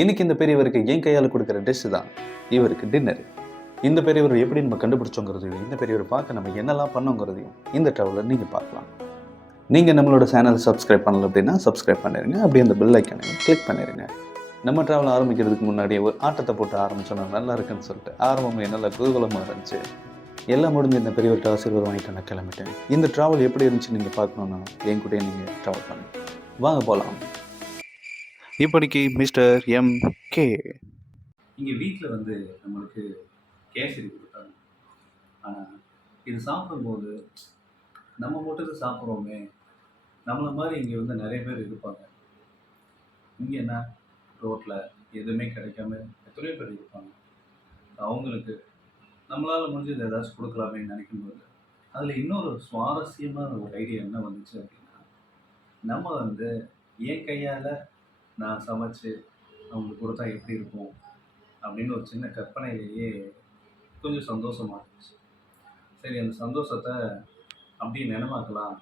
இன்னைக்கு இந்த பெரியவருக்கு என் கையால் கொடுக்குற டிஷ் தான் இவருக்கு டின்னர். இந்த பெரியவர் எப்படி நம்ம கண்டுபிடிச்சோங்கிறதையும் இந்த பெரியவர் பார்க்க நம்ம என்னெல்லாம் பண்ணோங்கிறதையும் இந்த ட்ராவலில் நீங்கள் பார்க்கலாம். நீங்கள் நம்மளோட சேனல் சப்ஸ்கிரைப் பண்ணல அப்படின்னா சப்ஸ்கிரைப் பண்ணிடுங்க. அப்படியே அந்த பெல் ஐக்கனை கிளிக் பண்ணிடுங்க. நம்ம ட்ராவல் ஆரம்பிக்கிறதுக்கு முன்னாடியே ஒரு ஆட்டத்தை போட்டு ஆரம்பிச்சோன்னா நல்லா இருக்குன்னு சொல்லிட்டு ஆரம்பமே நல்லா குதூகலமாக இருந்துச்சு. எல்லாம் முடிஞ்சு இந்த பெரியவர்கிட்ட ஆசீர்வாதம் வாங்கிட்டு நான் கிளம்பிட்டேன். இந்த ட்ராவல் எப்படி இருந்துச்சு நீங்கள் பார்க்கணுன்னா என் கூடயே நீங்கள் ட்ராவல் பண்ணுங்க. வாங்க போகலாம். இப்படிக்கு மிஸ்டர் M.K. இங்கே வீட்டில் வந்து நம்மளுக்கு கேசரி கொடுத்தாங்க. ஆனால் இது சாப்பிடும்போது நம்ம மட்டும் சாப்பிட்றோமே, நம்மளை மாதிரி இங்கே வந்து நிறைய பேர் இருப்பாங்க. இங்கே என்ன ரோட்டில் எதுவுமே கிடைக்காம எத்தனையோ பேர் இருப்பாங்க. அவங்களுக்கு நம்மளால் முடிஞ்சது ஏதாச்சும் கொடுக்கலாமேன்னு நினைக்கும்போது அதில் இன்னொரு சுவாரஸ்யமான ஒரு ஐடியா என்ன வந்துச்சு அப்படின்னா, நம்ம வந்து என் கையால் நான் சமைச்சு அவங்களுக்கு கொடுத்தா எப்படி இருக்கும் அப்படின்னு ஒரு சின்ன கற்பனையிலேயே கொஞ்சம் சந்தோஷமாக இருந்துச்சு. சரி, அந்த சந்தோஷத்தை அப்படியே நினைவாக்கலாம்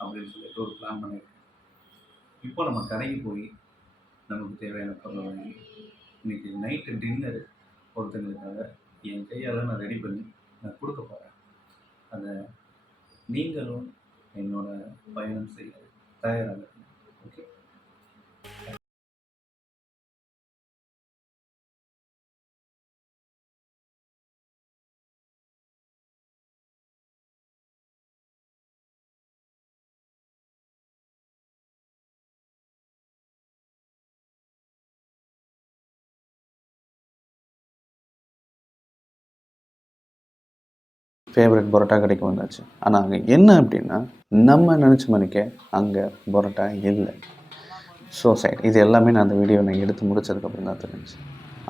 அப்படின்னு சொல்லிட்டு ஒரு பிளான் பண்ணியிருக்கேன். இப்போ நம்ம கடைக்கு போய் நமக்கு தேவையான பொருளை வாங்கி இன்றைக்கி நைட்டு டின்னர் ஒருத்தங்களுக்காக என் கையால் நான் ரெடி பண்ணி நான் கொடுக்க போகிறேன். அதை நீங்களும் என்னோட பயணம் செய்ய தயாராக. ஓகே, ஃபேவரட் பரோட்டா கடைக்கு வந்தாச்சு. ஆனால் அங்கே என்ன அப்படின்னா, நம்ம நினச்ச மணிக்கே அங்கே பரோட்டா இல்லை. ஸோ சரி, இது எல்லாமே நான் அந்த வீடியோ நான் எடுத்து முடிச்சதுக்கப்புறம் தான் தெரிஞ்சு.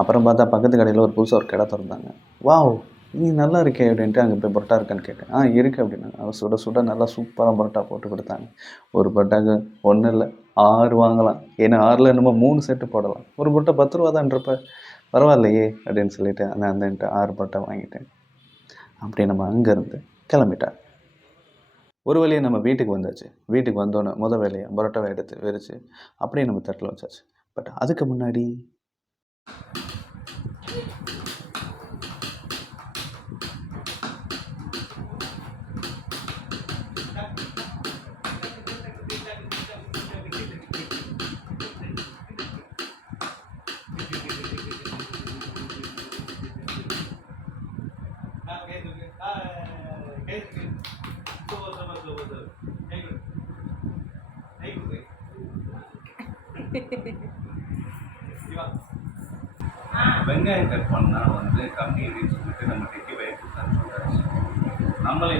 அப்புறம் பார்த்தா பக்கத்து கடையில் ஒரு புதுசாக ஒரு கடை திறந்தாங்க. வாவ், நீ நல்லா இருக்கே அப்படின்ட்டு அங்கே போய் பரோட்டா இருக்கான்னு கேட்டேன். இருக்குது அப்படின்னா அவர் சுட சுட நல்லா சூப்பராக பரோட்டா போட்டு கொடுத்தாங்க. ஒரு பரோட்டாக்கு ஒன்றும் இல்லை 6 வாங்கலாம். ஏன்னா 6ல் என்னமோ 3 செட்டு போடலாம். ஒரு பரோட்டா 10 ரூபா தான்றப்ப பரவாயில்லையே அப்படின்னு சொல்லிட்டு அந்தன்ட்டு 6 பரோட்டா வாங்கிட்டேன். அப்படியே நம்ம அங்கேருந்து கிளம்பிட்டா. ஒரு வழியாக நம்ம வீட்டுக்கு வந்தாச்சு. வீட்டுக்கு வந்தோன்னே முதல் வேலையாக பரோட்டாவை எடுத்து விரித்து அப்படியே நம்ம தட்டில் வச்சாச்சு. பட் அதுக்கு முன்னாடி வெங்காயம் கட் பண்ணால் வந்து கம்மி அப்படின்னு சொல்லிட்டு நம்ம டெக்கி வயர் கொடுத்தான்னு சொல்கிறாச்சு. நம்மளே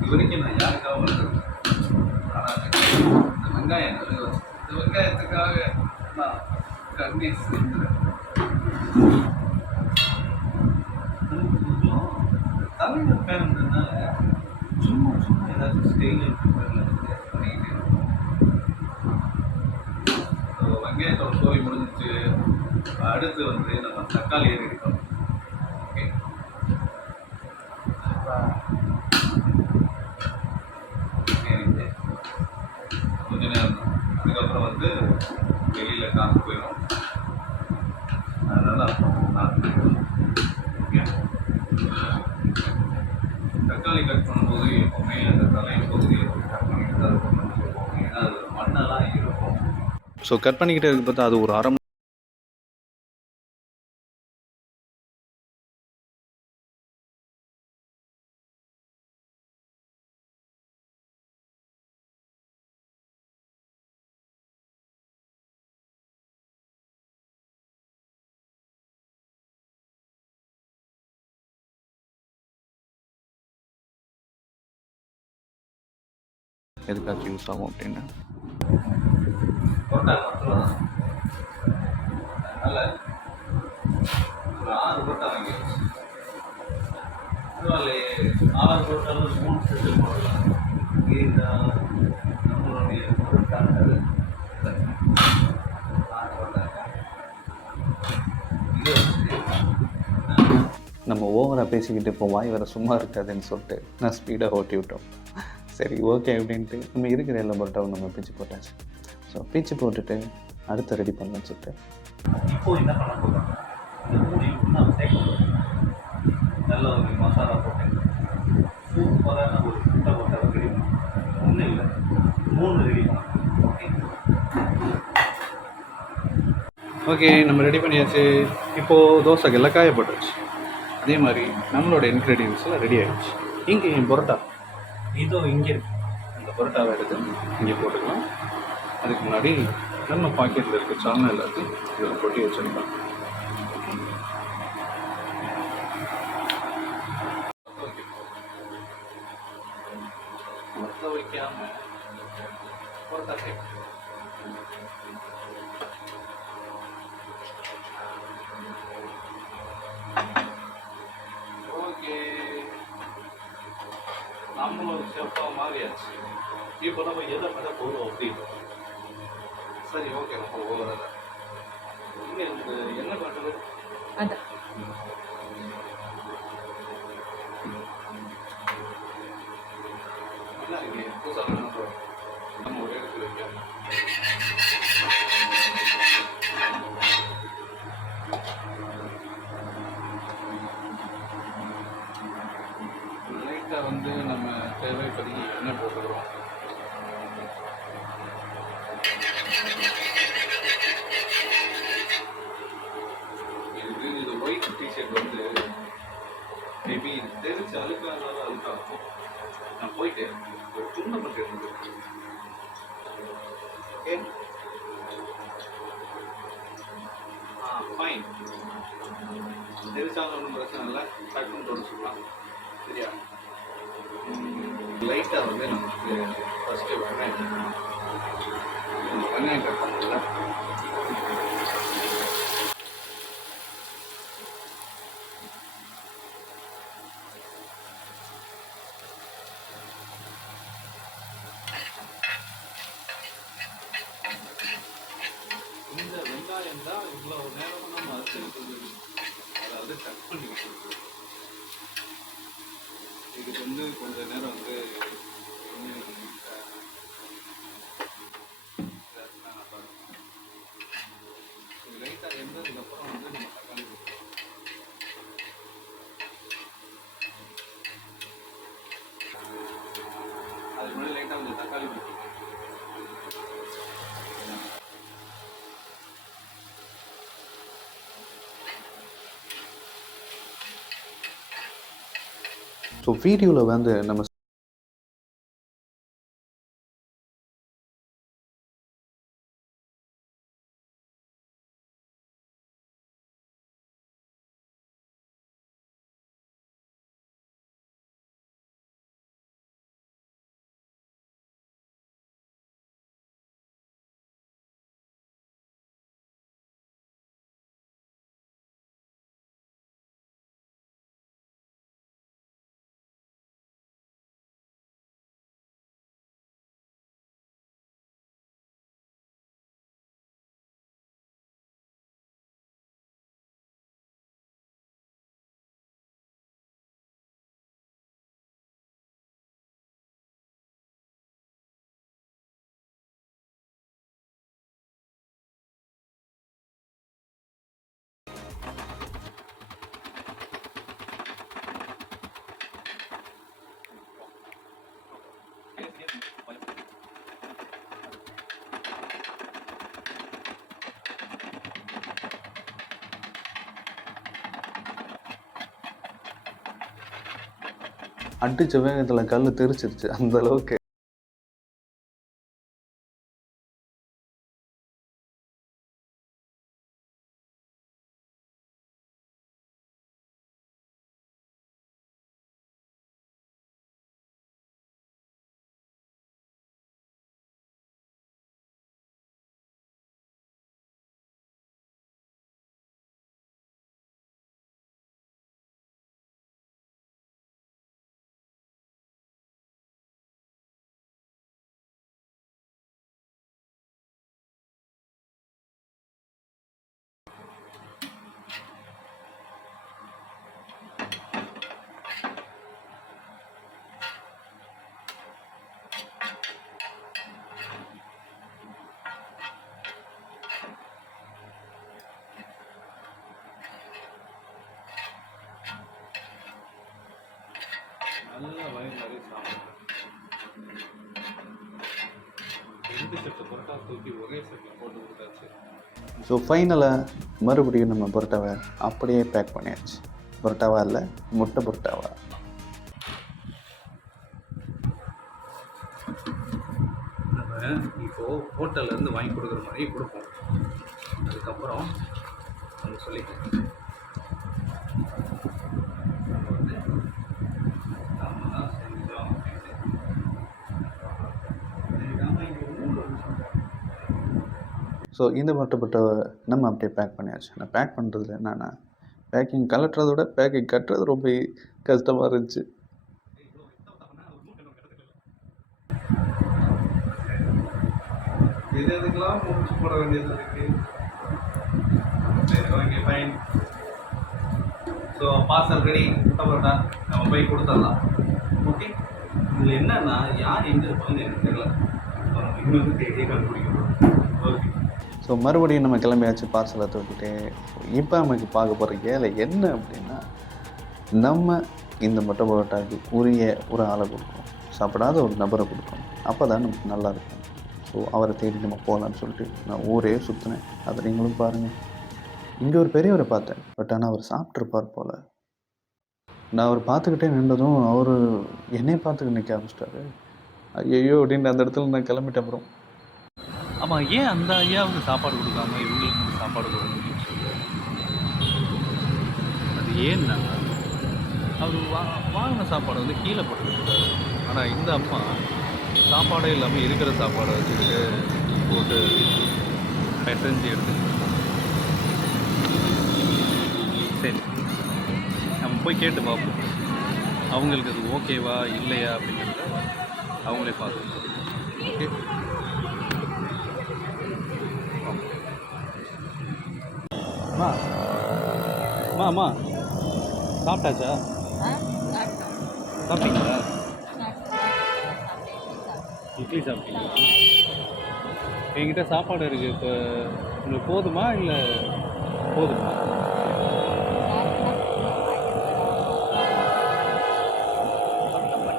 இது வரைக்கும் நான் யாருக்காக வளர்க்குறேன். ஆனால் இந்த வெங்காயம் இந்த வெங்காயத்துக்காக நான் கண்ணி சேர்ந்துறேன். கொஞ்சம் தமிழ் பேருன்றதுனால சும்மா ஏதாச்சும் ஸ்டைல் பண்ணிக்கிட்டு வெங்காயத்தோட சோரி முடிஞ்சிச்சு. அடுத்து வந்து நம்ம தக்காளி ரெடி பண்ணணும். ஓகே, கொஞ்ச நேரம் அதுக்கப்புறம் வந்து வெளியில் காற்று போயிடும். அதனால் தக்காளி கட் பண்ணும்போது எப்போவுமே அந்த தலையை பகுதியை கட் பண்ணிட்டு தான் இருக்கணும். ஏன்னா அது மண்ணெல்லாம் இருக்கும். ஸோ கட் பண்ணிக்கிட்டே இருக்கு பார்த்தா அது ஒரு அரை எதுக்காச்சும் யூஸ் ஆகும் அப்படின்னு. பரோட்டா 10 ரூபா தான். அதனால் ஒரு 6 பரோட்டா வாங்கிடுச்சு. பரவாயில்லையே, 6 பரோட்டாலும் 3 செட்டு போடலாம். இதுதான் நம்மளுடைய பொருட்கானது. இது நம்ம ஓவராக பேசிக்கிட்டு இப்போ வாய் வர சும்மா இருக்காதுன்னு சொல்லிட்டு நான் ஸ்பீடாக ஓட்டி விட்டோம். சரி ஓகே அப்படின்ட்டு நம்ம இருக்கிற எல்லா பொருட்டாவும் நம்ம பிச்சு போட்டாச்சு. ஸோ பிச்சு போட்டுட்டு அடுத்து ரெடி பண்ணலான்னு சொல்லிட்டு இப்போ என்ன பண்ண போகிறோம், இந்த மூடி நான் சேர்க்க போகிறேன். நல்ல ஒரு மசாலா போட்டேன், சூப்பரான ஒரு முட்டை போட்டால் ரெடி பண்ணணும். ஒன்றும் இல்லை, 3 ரெடி பண்ணணும். ஓகே ஓகே, நம்ம ரெடி பண்ணியாச்சு. இப்போது தோசைக்கெல்லாம் காய போட்டுருச்சு. அதே மாதிரி நம்மளோட இன்க்ரீடியன்ஸ்லாம் ரெடி ஆகிடுச்சு. இங்கே என் பரோட்டா இதோ இங்கே இருக்கு. அந்த பரோட்டாவை எடுத்து இங்கே போட்டுக்கலாம். அதுக்கு முன்னாடி நம்ம பாக்கெட்டில் இருக்க சால்னா எல்லாத்தையும் இதில் கொட்டி வச்சுருக்கோம். மொத்த வைக்காமல் பரோட்டா சேர்க்கணும். ஓகே, நம்மளும் ஒரு ஷெஃப்பாக மாறியாச்சு. இப்போ நம்ம எதை பண்ண போகிறோம் அப்படின்னு. சரி ஓகே, நம்ம ஓவராக இங்கே இந்த என்ன பண்ணுறது அதான் நல்லா இங்கே புதுசாக நம்ம ஒரு இடத்துல வைக்காம லைட்டாக வந்து நம்ம தேவைப்படி எண்ணெய் போட்டுக்கிறோம். இது ஒயிட் டிஷர்ட் வந்து மேபி தெரிஞ்சு அழுக்கானாலும் அழுக்காகும். நான் போயிட்டு ஒரு துண்டை மட்டும் எடுத்துக்கிறேன். ஓகே ஃபைன், தெரிஞ்சாலும் ஒன்றும் பிரச்சனை இல்லை, டக்குன்னு தொடச்சிக்கலாம். சரியா? லைட்டாக வந்து நமக்கு ஃபஸ்ட்டு வெங்காயம் கட் பண்ணல. இந்த வெங்காயம் தான் இவ்வளோ நேரமும் நம்ம அரிசிட்டு அதாவது கட் பண்ணிக்கிட்டு இருக்கோம். இதுக்கு வந்து கொஞ்ச நேரம் வந்து லைட்டாக எந்ததுக்கப்புறம் வந்து நம்ம தக்காளி போட்டுக்கலாம். அதுக்கு முன்னாடி லைட்டாக கொஞ்சம் தக்காளி போட்டுக்கலாம். ஸோ வீடியோவில் வந்து நம்ம அடித்த வேகத்தில் கல் தெரிச்சிருச்சு அந்த அளவுக்கு. வயிறு நிறைய சாப்பிடுவேன். 2 செட்டு பரோட்டா தூக்கி ஒரே செட்டில் போட்டு கொடுத்தாச்சு. ஸோ ஃபைனலாக மறுபடியும் நம்ம பரோட்டாவை அப்படியே பேக் பண்ணியாச்சு. பரோட்டாவா இல்லை, முட்டை பரோட்டாவா. நம்ம இப்போது ஹோட்டல்லேருந்து வாங்கி கொடுக்குற மாதிரி கொடுப்போம். அதுக்கப்புறம் அவங்க சொல்லிக்கலாம் நம்ம வந்து நம்ம தான் செஞ்சோம் அப்படின்ட்டு. நம்ம இங்கே ஊரில் வந்து சொல்கிறோம். ஸோ இந்த முட்டை பரோட்டாவை நம்ம அப்படியே பேக் பண்ணியாச்சு. ஆனால் பேக் பண்ணுறதுல என்னென்னா, பேக்கிங் கலட்டுறத விட பேக்கிங் கட்டுறது ரொம்ப கஷ்டமாக இருந்துச்சு. எது எதுக்கெல்லாம் முடிச்சு போட வேண்டியது இருக்கு. சரி, okay, fine. So parcel ready, முட்டை பரோட்டா நம்ம போய் கொடுத்துடலாம். ஓகே, இதில் என்னன்னா யார் எங்கே இருப்பாங்கன்னு எனக்கு தெரியல. ஸோ நம்ம இன்னும் தேடியே கண்டுபிடிக்கணும். ஓகே, ஸோ மறுபடியும் நம்ம கிளம்பியாச்சு பார்சலை தூக்கிட்டு. இப்போ நமக்கு பார்க்க போகிற வேலை என்ன அப்படின்னா, நம்ம இந்த முட்டை பரோட்டாவுக்கு உரிய ஒரு ஆளை கொடுக்கணும், சாப்பிடாத ஒரு நபரை கொடுக்கணும். அப்போ தான் நமக்கு நல்லாயிருக்கும். ஸோ அவரை தேடி நம்ம போகலான்னு சொல்லிட்டு நான் ஊரே சுற்றினேன். அதை நீங்களும் பாருங்கள். இங்கே ஒரு பெரியவரை பார்த்தேன், பட் ஆனால் அவர் சாப்பிட்ருப்பார் போல். நான் அவர் பார்த்துக்கிட்டே நின்றதும் அவர் என்னையை பார்த்துக்கிட்டு நிற்க ஆரம்பிச்சிட்டாரு. ஐயோ அப்படின்னு அந்த இடத்துல நான் கிளம்பிட்டேன். அப்புறம் ஆமாம், ஏன் அந்த ஐயாவுக்கு சாப்பாடு கொடுக்காம இவங்களுக்கு சாப்பாடு கொடுக்கணும்னு சொல்லி அது ஏன்னா அவர் வாங்கின சாப்பாடை வந்து கீழே போட்டுக்கிட்டாரு. ஆனால் இந்த அம்மா சாப்பாடே இல்லாமல் இருக்கிற சாப்பாடை வச்சுக்கிட்டு போட்டு பெசஞ்சு எடுத்துக்கிட்டு. சரி, நம்ம போய் கேட்டு பார்ப்போம் அவங்களுக்கு அது ஓகேவா இல்லையா அப்படிங்கிறத அவங்களே பார்த்துக்கணும். ஓகே, அம்மா அம்மா அம்மா சாப்பிட்டாச்சா? சாப்பிட்டீங்களா? இட்லி சாப்பிட்டீங்களா? என்கிட்ட சாப்பாடு இருக்குது. இப்போ உங்களுக்கு போதுமா இல்லை போதுமா?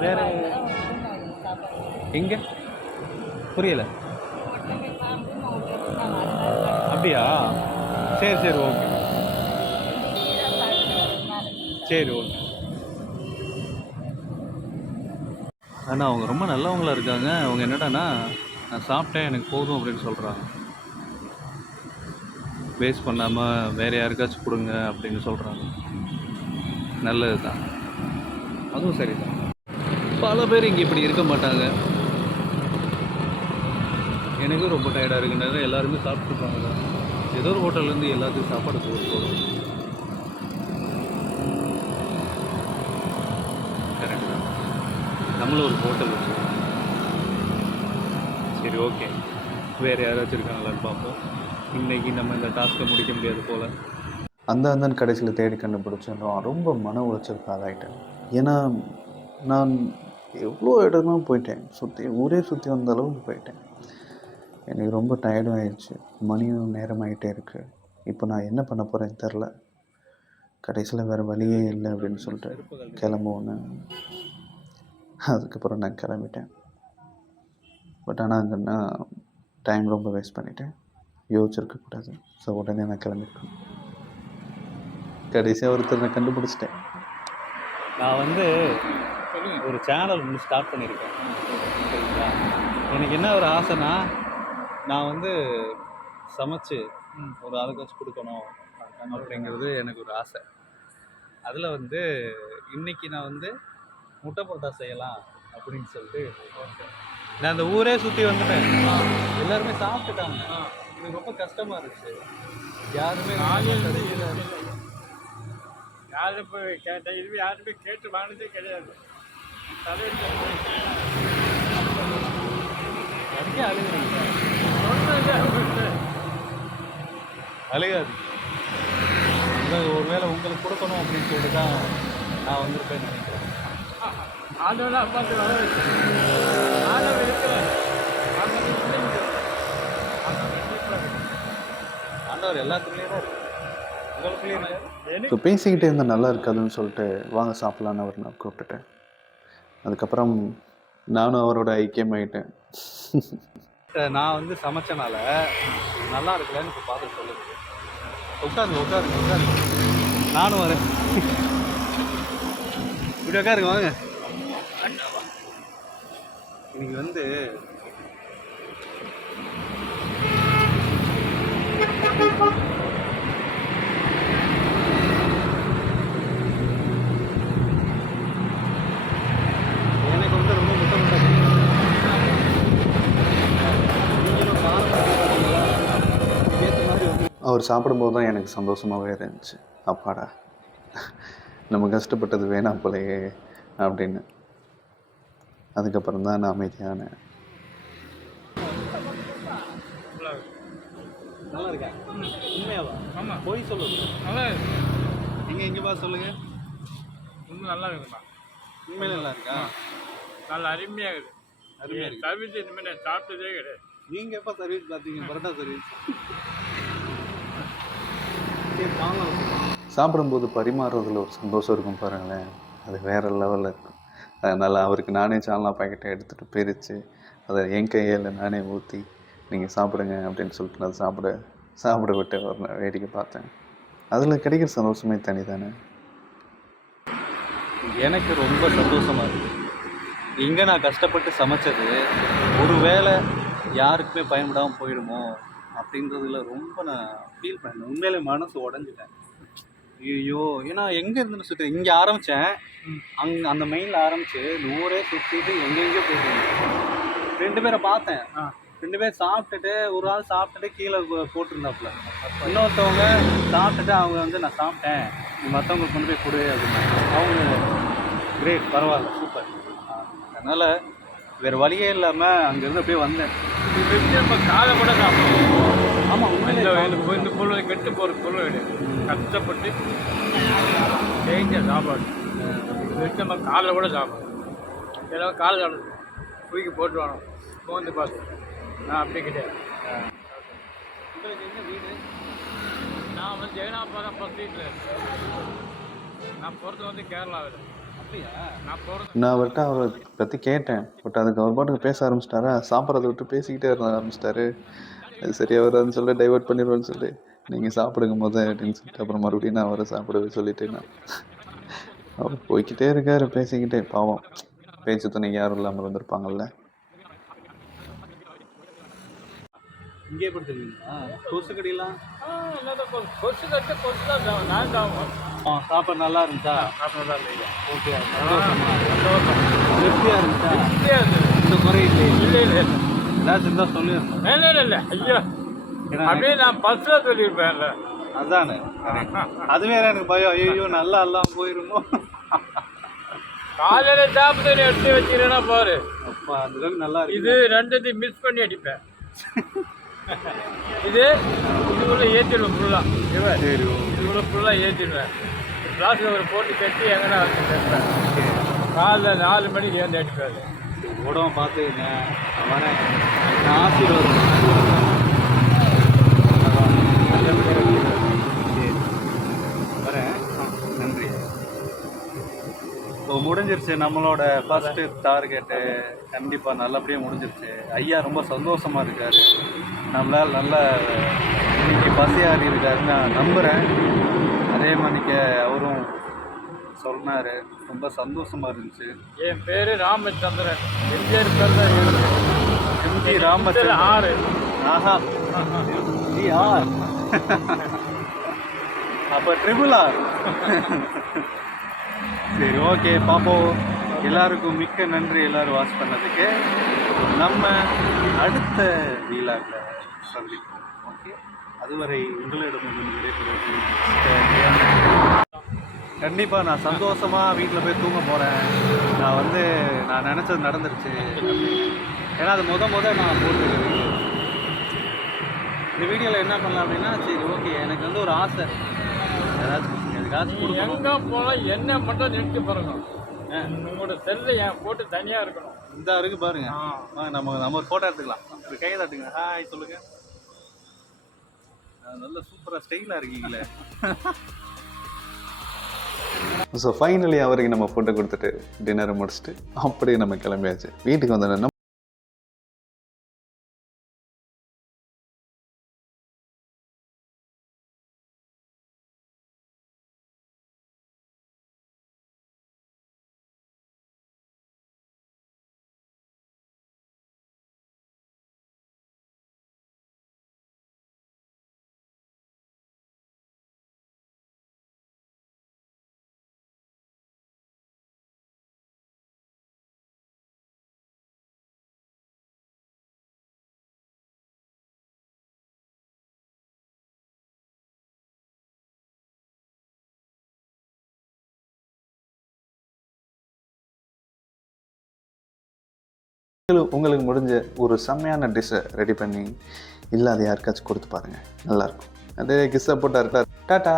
வேறு எங்கே? புரியலை. அப்படியா? சரி சரி, ஓகே. சரி, ஓகே. ஆனால் அவங்க ரொம்ப நல்லவங்களா இருக்காங்க. அவங்க என்னடான்னா, நான் சாப்பிட்டேன் எனக்கு போதும் அப்படின்னு சொல்கிறாங்க. வேஸ்ட் பண்ணாமல் வேறு யாருக்காச்சும் கொடுங்க அப்படின்னு சொல்கிறாங்க. நல்லது தான், அதுவும் சரி தான். பல பேர் இங்கே இப்படி இருக்க மாட்டாங்க. எனக்கும் ரொம்ப டயர்டாக இருக்குனால எல்லாருமே சாப்பிட்ருப்பாங்க தான். ஏதோ ஒரு ஹோட்டல்லேருந்து எல்லாத்துக்கும் சாப்பாடு போடும். கரெக்டு தான், நம்மளும் ஒரு ஹோட்டல் வச்சுருக்கோம். சரி, ஓகே. வேறு யாராச்சும் இருக்காங்களான்னு பார்ப்போம். இன்றைக்கி நம்ம இந்த டாஸ்க்கை முடிக்க முடியாது போல். அந்த கடைசியில் தேடி கண்டுபிடிச்சிடும். ரொம்ப மன உளைச்சலுக்கு ஆளாயிட்டேன். ஏன்னா நான் எவ்வளோ இடமா போயிட்டேன், ஊரே சுற்றி வந்த அளவுக்கு போயிட்டேன். எனக்கு ரொம்ப டயர்டும் ஆயிடுச்சு. மணியும் நேரமாகிட்டே இருக்குது. இப்போ நான் என்ன பண்ண போகிறேன்னு தெரில. கடைசியில் வேறு வழியே இல்லை அப்படின்னு சொல்லிட்டு கிளம்புவோன்னு அதுக்கப்புறம் நான் கிளம்பிட்டேன். பட் ஆனால் அங்கே நான் டைம் ரொம்ப வேஸ்ட் பண்ணிட்டேன். யோசிச்சிருக்கக்கூடாது. ஸோ உடனே நான் கிளம்பிருக்கேன். கடைசியாக ஒருத்தர் நான் கண்டுபிடிச்சிட்டேன். நான் வந்து ஒரு சேனல் ஒன்று ஸ்டார்ட் பண்ணியிருக்கேன். சரிங்களா? எனக்கு என்ன ஒரு ஆசைன்னா, நான் வந்து சமைச்சு ஒரு ஆளுக்காச்சும் கொடுக்கணும் அப்படிங்கிறது எனக்கு ஒரு ஆசை. அதில் வந்து இன்றைக்கி நான் வந்து முட்டை பரோட்டா செய்யலாம் அப்படின்னு சொல்லிட்டு நான் அந்த ஊரே சுற்றி வந்துட்டேன். எல்லாருமே சாப்பிட்டுட்டாங்க. எனக்கு ரொம்ப கஷ்டமாக இருந்துச்சு. யாருமே கடையில் யாரும் இப்போ கேட்ட இதுவே யாருமே கேட்டு வாங்கினதே கிடையாது. அதுக்கே அழுகுறீங்க? அழுகாது. ஒருவேளை உங்களுக்கு கொடுக்கணும் அப்படின்னு சொல்லிட்டு தான் நான் வந்திருப்பேன்னு நினைக்கிறேன். ஆண்டவெல்லாம் பார்த்து வர வச்சு ஆண்டவன் இருக்கிறார். ஆண்டவர் எல்லாத்துக்குள்ளேயும் தான் இருக்கு. உங்களுக்குள்ளேயும் ஸோ பேசிக்கிட்டே இருந்தால் நல்லா இருக்காதுன்னு சொல்லிட்டு வாங்க சாப்பிட்லான்னு அவர் நான் கூப்பிட்டுட்டேன். அதுக்கப்புறம் நானும் அவரோட ஐக்கியமாயிட்டேன். நான் வந்து சமைச்சனால நல்லா இருக்குல்லன்னு இப்போ பார்த்து சொல்லுங்க. உட்காருங்க. நானும் வரேன். இப்படி உட்காருங்க வாங்க. இன்னைக்கு வந்து எனக்கு வந்து ரொம்ப அவர் சாப்பிடும்போது தான் எனக்கு சந்தோஷமாகவே இருந்துச்சு. அப்பாடா, நம்ம கஷ்டப்பட்டது வேணாம் போலையே அப்படின்னு. அதுக்கப்புறம் தான் நான் அமைதியானேன். நல்லா இருக்கா? உண்மையாவா? ஆமாம், போய் சொல்லுங்க. நல்லா இருக்கு. எங்கே பா சொல்லுங்க. இன்னும் நல்லா இருக்குமா? உண்மையில நல்லா இருக்கா? நல்லா அருமையாக இருக்குது. அருமையா இருக்கு. சர்வீஸ் இனிமேல் நான் சாப்பிட்டதே கிடையாது. நீங்க எப்போ சர்வீஸ் பார்த்தீங்க? பரோட்டா சர்வீஸ். சரி வாங்கலாம். சாப்பிடும்போது பரிமாறுறதுல ஒரு சந்தோஷம் இருக்கும் பாருங்களேன், அது வேறு லெவலில் இருக்கும். அதனால் அவருக்கு நானே சால்னா பாக்கெட்டை எடுத்துகிட்டு பிரித்து அதை என் கையில் நானே ஊற்றி நீங்கள் சாப்பிடுங்க அப்படின்னு சொல்லிட்டு நான் சாப்பிட விட்டு ஒரு வேடிக்கை பார்த்தேன். அதில் கிடைக்கிற சந்தோஷமே தனி தானே. எனக்கு ரொம்ப சந்தோஷமாக இருக்குது. இங்கே நான் கஷ்டப்பட்டு சமைச்சது ஒரு வேளை யாருக்குமே பயன்படாமல் போயிடுமோ அப்படின்றதுல ரொம்ப நான் ஃபீல் பண்ணேன். உண்மையிலே மனசு உடஞ்சிட்டேன். ஐயோ, ஏன்னா எங்கே இருந்துன்னு சுற்றி இங்கே ஆரம்பித்தேன். அந்த மெயினில் ஆரம்பித்து ஊரே சுற்றிட்டு எங்கெங்கேயோ போயிட்டு 2 பேரை பார்த்தேன். 2 பேர் சாப்பிட்டுட்டு, ஒரு ஆள் சாப்பிட்டுட்டு கீழே போட்டிருந்தாப்புல. இன்னொருத்தவங்க சாப்பிட்டுட்டு அவங்க வந்து நான் சாப்பிட்டேன், நீ மற்றவங்களுக்கு கொண்டு போய் கொடு அப்படின்னாங்க. அவங்க கிரேட், பரவாயில்ல, சூப்பர். அதனால் வேறு வழியே இல்லாமல் அங்கேருந்து அப்படியே வந்தேன். இது நம்ம காலை கூட சாப்பிடுவோம். ஆமாம், உண்மையிலே எனக்கு இந்த பொருள் கெட்டு போகிற பொருள் கிடையாது. கஷ்டப்பட்டு செஞ்ச சாப்பாடு வச்சு நம்ம காலைல கூட சாப்பிடுவோம். எல்லாம் காலை சாப்பிடுவோம், தூக்கி போட்டு வரணும், வந்து பார்த்து. நான் அப்படி கிடையாது. உங்களுக்கு என்ன வீடு? நான் வந்து ஜெகநாபாரம் ஃபர்ஸ்ட் வீட்டில் இருக்கேன். நான் பிறந்து வந்து கேரளாவில். அப்படியா? நான் அவர்கிட்ட அவரை பற்றி கேட்டேன். பட் அதுக்கு அவர் பாட்டுக்கு பேச ஆரம்பிச்சிட்டாரா, சாப்பிட்றத விட்டு பேசிக்கிட்டே இருந்த ஆரம்பிச்சிட்டாரு. அது சரியாக வராதுன்னு சொல்லி டைவர்ட் பண்ணிடுவேன்னு சொல்லி, நீங்கள் சாப்பிடுங்க அப்படின்னு சொல்லிட்டு அப்புறம் மறுபடியும் நான் அவரை சாப்பிடவே சொல்லிட்டேன். நான் அவர் போய்கிட்டே இருக்காரு பேசிக்கிட்டே. பாவம், பேச்சு துணைக்கு யாரும் இல்லாமல் இருந்திருப்பாங்கல்ல. இங்கே படுத்துருவீங்களா? கொசு கடிலாம் கொசு கட்டு கொசு தான் நான் சாப்பிடுவோம். சாப்பாடு நல்லா இருந்துச்சா? சாப்பிட்றதா இல்லையா? ஓகே, திருப்தியாக இருந்துச்சா? இந்த குறை இல்லை. இல்லை இல்லை ஏதாச்சும் இருந்தால் சொல்லியிருந்தோம். இல்லை ஐயோ, அப்படியே நான் பஸ்ஸில் சொல்லியிருப்பேன்ல. அதானே, அது வேற எனக்கு பயம். ஐயோ, நல்லா எல்லாம் போயிருமோ. காலையில் சாப்பிட்டு எடுத்து வச்சுக்கிறேன்னா பாரு. அப்பா, அந்த அளவுக்கு நல்லா இருக்கு. இது ரெண்டுத்தையும் மிஸ் பண்ணி அடிப்பேன். இது உள்ள ஏற்றிடுவேன் ஃபுல்லாக. சரி, இது உள்ள ஃபுல்லாக ஏற்றிடுவேன். கிளாஸில் ஒரு போட்டு கட்டி எங்கன்னா வச்சு கேட்பேன். காலைல 4 மணிக்கு ஏந்து அடிப்பாரு. உடம்பை பார்த்துங்க, அவனை நான் ஆசீர்வாதம் வரேன். நன்றி. இப்போ முடிஞ்சிருச்சு நம்மளோட ஃபஸ்ட்டு டார்கெட்டு. கண்டிப்பாக நல்லபடியாக முடிஞ்சிருச்சு. ஐயா ரொம்ப சந்தோஷமாக இருக்கார். நம்மளால் நல்ல இன்னைக்கு பசியாறி இருக்காருன்னு நான் நம்புகிறேன். அதே மாதிரிக்க அவரும் சொன்னார். ரொம்ப சந்தோஷமாக இருந்துச்சு. என் பேர் ராமச்சந்திரன். எம்ஜிஆர் பேர் தான் எம்ஜி ராமச்சந்திரன். 6. ஆஹா, ஆர். அப்போ RRR. சரி, ஓகே பாப்போம். எல்லாருக்கும் மிக்க நன்றி, எல்லோரும் வாட்ச் பண்ணதுக்கு. நம்ம அடுத்த வீலாகில் சந்திப்போம். ஓகே, அதுவரை உங்களிடமிருந்து விடைபெறுவது கண்டிப்பாக. நான் சந்தோஷமாக வீட்டில் போய் தூங்க போகிறேன். நான் நினச்சது நடந்துருச்சு. ஏன்னா அது முத நான் போட்டுருக்கேன். இந்த வீடியோவில் என்ன பண்ணலாம் அப்படின்னா, சரி ஓகே, எனக்கு வந்து ஒரு ஆசை, எதுக்காச்சும் எங்கே போனால் என்ன மட்டும் நிறுத்தி பாருங்க. உங்களோட செல்லை என் போட்டு தனியாக இருக்கணும். இந்த இருக்கு பாருங்க. நம்ம ஒரு ஃபோட்டோ எடுத்துக்கலாம். ஒரு கையை தட்டுங்க. ஹாய் சொல்லுங்க. நல்ல சூப்பராக ஸ்டைலாக இருக்கீங்களே. ஸோ ஃபைனலி அவருக்கு நம்ம ஃபுட்டை கொடுத்துட்டு டின்னரை முடிச்சுட்டு அப்படியே நம்ம கிளம்பியாச்சு. வீட்டுக்கு வந்தோன்னா உங்களுக்கு முடிஞ்ச ஒரு செம்மையான டிஷ்ஷை ரெடி பண்ணி இல்லாத யாருக்காச்சும் கொடுத்து பாருங்கள், நல்லாயிருக்கும். அதே கிஸ்ஸை போட்டார். டாட்டா.